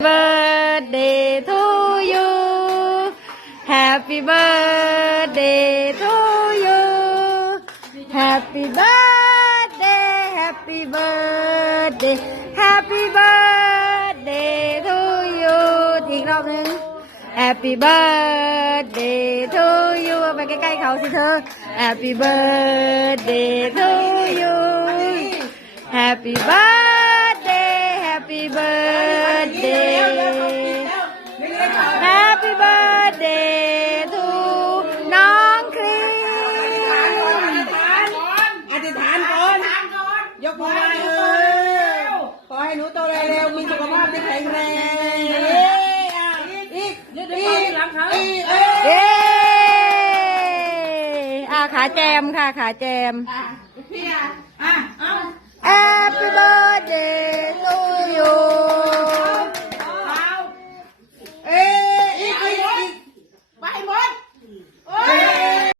birthday to you Happy birthday to you Happy birthday Happy birthday Happy birthday to you อีกรอบหนึง Happy birthday to you เอาไปใกล้ๆเขาสิเธอ Happy birthday to you Happy birthday กมือไหว้เออขอให้หนูโตเร็วๆมีสุขภาพที่แข็งแรงเอ้ยอะอีกอีกอีกอีกเอ้ยเย้อาขาแจมค่ะ ขาแจมพี่อะ